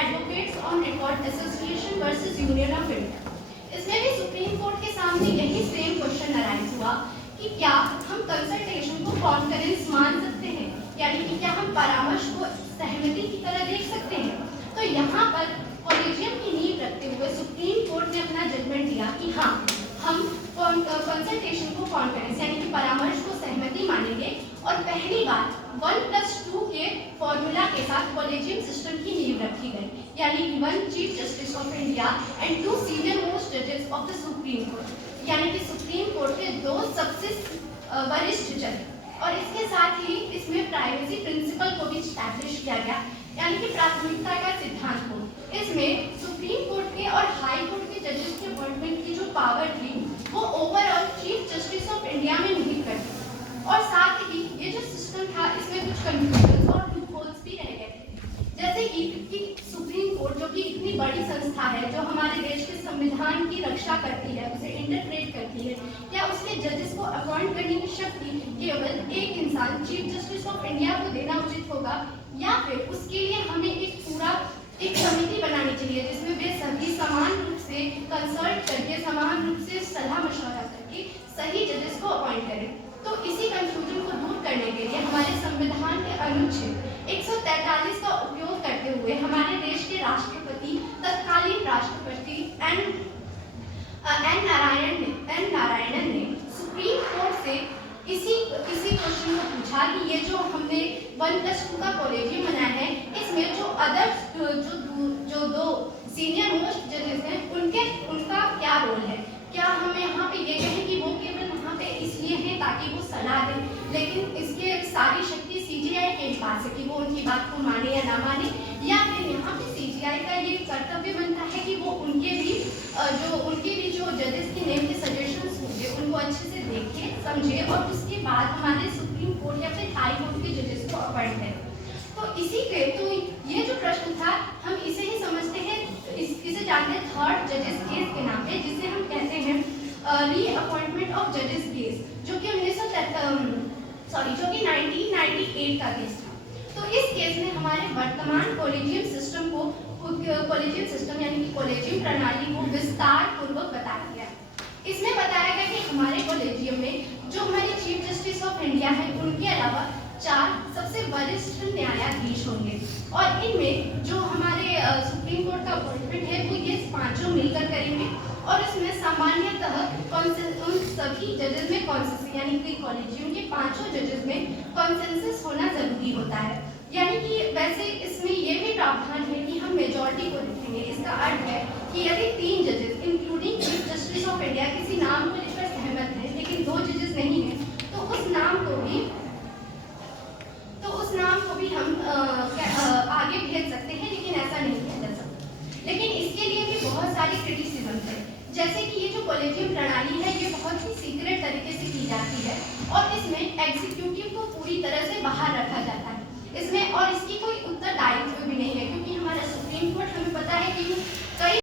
Advocates on record association versus union of India. इसमें भी supreme court के सामने यही सेम क्वेश्चन अराइज हुआ कि क्या हम कंसल्टेशन को कॉन्करेंस मान सकते हैं, यानी कि क्या हम परामर्श को सहमति की तरह देख सकते हैं। तो यहाँ पर कॉलेजियम की नींव रखते हुए सुप्रीम कोर्ट ने अपना जजमेंट दिया कि हाँ, हम कंसल्टेशन को कॉन्करेंस यानी कि परामर्श को सहमति मानेंगे और पहली बार 1+2 के फॉर्मूला के साथ कॉलेजियम सिस्टम की नींव रखी गई, यानी कि 1 chief justice of India and 2 senior most जजेस ऑफ द सुप्रीम कोर्ट, यानी कि सुप्रीम कोर्ट के 2 सबसे वरिष्ठ जज। और इसके साथ ही इसमें प्राइवेसी प्रिंसिपल को भी स्टैब्लिश किया गया, यानी कि प्राथमिकता का सिद्धांत को। इसमें सुप्रीम कोर्ट के और हाई कोर्ट के जजेस के अपॉइंटमेंट की जो पावर थी वो overall chief justice of India में नहीं करती। और साथ ही ये जो सिस्टम था इसमें कुछ कंफ्यूजन और लूपहोल्स भी रह गए थे, जैसे कि सुप्रीम कोर्ट जो कि इतनी बड़ी संस्था है जो हमारे देश के संविधान की रक्षा करती है, उसे इंटरप्रेट करती है, क्या उसके जजेस को अपॉइंट करने की शक्ति केवल एक इंसान चीफ जस्टिस ऑफ इंडिया को देना उचित होगा, या फिर उसके लिए हमें एक समिति बनानी चाहिए जिसमें वे सभी समान रूप से कंसल्ट करके समान रूप से सलाह मशवरा करके सही जजेस को अपॉइंट करें। तो इसी कंफ्यूजन को दूर करने के लिए हमारे संविधान के अनुच्छेद 143 का उपयोग करते हुए हमारे देश के राष्ट्रपति तत्कालीन राष्ट्रपति एन नारायणन ने सुप्रीम कोर्ट से इसी क्वेश्चन को पूछा कि ये जो हमने 1+2 का कॉलेजियम बनाया है, इसमें जो अदर जो 2 सीनियर मोस्ट जजेस हैं उनका क्या रोल है। क्या हमें यहाँ पे ये कहें कि वो केवल वहाँ पे इसलिए हैं ताकि वो सलाह दें, लेकिन इसके सारी शक्ति सीजीआई के पास है कि वो उनकी बात को माने या ना माने, या फिर यहाँ पे सीजीआई का ये कर्तव्य बनता है कि वो उनके भी जो जजेस के नेम के सजेशंस होंगे उनको अच्छे से देखे समझे और उसके बाद हमारे सुप्रीम कोर्ट या फिर हाई कोर्ट के जजेस को अपॉइंट करें। तो ये जो प्रश्न था हम इसे ही समझते हैं, इसे जानते हैं थर्ड जजेस केस के नाम पे, जिसे हम कहते हैं रीअपॉइंटमेंट ऑफ जजेस केस, जो कि 1998 का केस था। तो इस केस में हमारे वर्तमान कॉलेजियम सिस्टम यानी कि कॉलेजियम प्रणाली को विस्तार पूर्वक बताया गया। इसमें बताया गया कि हमारे कॉलेजियम में जो हमारे चीफ जस्टिस ऑफ इंडिया है उनके अलावा 4 सबसे वरिष्ठ न्यायाधीश होंगे, और इनमें जो हमारे सुप्रीम कोर्ट का अपॉइंटमेंट है वो ये 5 मिलकर करेंगे। और इसमें सामान्यतः उन सभी जजेस में कॉन्सेंसस यानी कि कॉलेजियम के 5 जजेस में कॉन्सेंसस होना जरूरी होता है, यानी कि वैसे इसमें ये भी प्रावधान है कि हम मेजॉरिटी को देखेंगे। इसका अर्थ है कि यदि 3 जजेस including chief justice of India किसी नाम को लेकर सहमत हैं लेकिन 2 जजेस नहीं हैं, तो उस नाम को भी हम आगे भेज सकते हैं, लेकिन ऐसा नहीं किया जा सकता। लेकिन इसके लिए भी बहुत सारी क्रिटिसिज्म है, जैसे कि ये जो कॉलेजियम प्रणाली है ये बहुत ही सीक्रेट तरीके से की जाती है और इसमें एग्जीक्यूटिव को पूरी तरह से बाहर रखा जाता है इसमें, और इसकी कोई उत्तरदायित्व भी नहीं है, क्योंकि हमारा सुप्रीम कोर्ट हमें पता है कि कई